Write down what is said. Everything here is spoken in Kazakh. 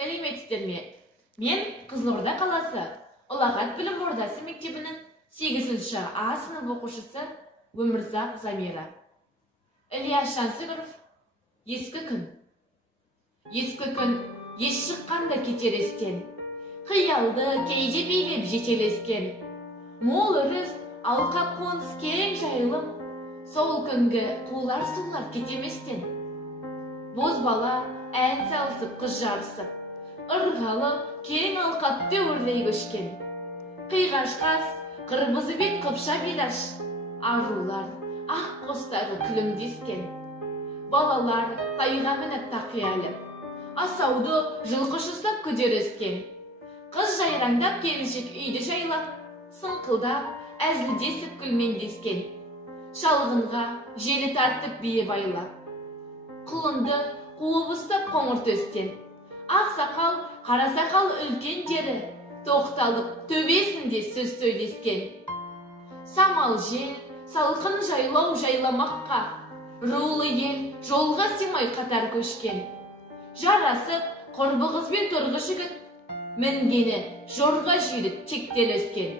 Сәлеметсіздер ме? Мен Қызылорда қаласы Ұлағат білім ордасы мектебінің 8-ші А сынып оқушысы Өмірзақ Замира. Ілияс Жансүгіров. Ескі күн. Ескі күн ес шыққанда кетер естен. Қиялды кейде билеп жетелескен. Мол үріс, алқа қоныс кең жайылым. Сол күнгі қулар сулар кетеместен. Бозбала ән салысып қыз жарысып. Ырғалып кең алқапты өрлей көшкен. Қиғашқас, қырмызы бет қыпша бидаш. Арулар ақ қостағы күлімдескен. Балалар тайға мініп тақиялы. Асауды жылқышыстап көтеріскен. Қыз жайраңдап келіншек үйді жайлап, сыңқылдап, әзілдесіп күлмендескен. Шалғынға желі тартып бие байлап. Құлынды қуып ұстап қоңыр төстен. Ақ сақал, қара сақал үлкен дері, тоқталып төбесінде сөз сөйлескен. Самал жел, салқын жайлау жайламаққа, рулы ел жолға симай қатар көшкен. Жарасып, құрбы қыз бен торғы жігіт, мінгені жорға жүйрік тектел өскен.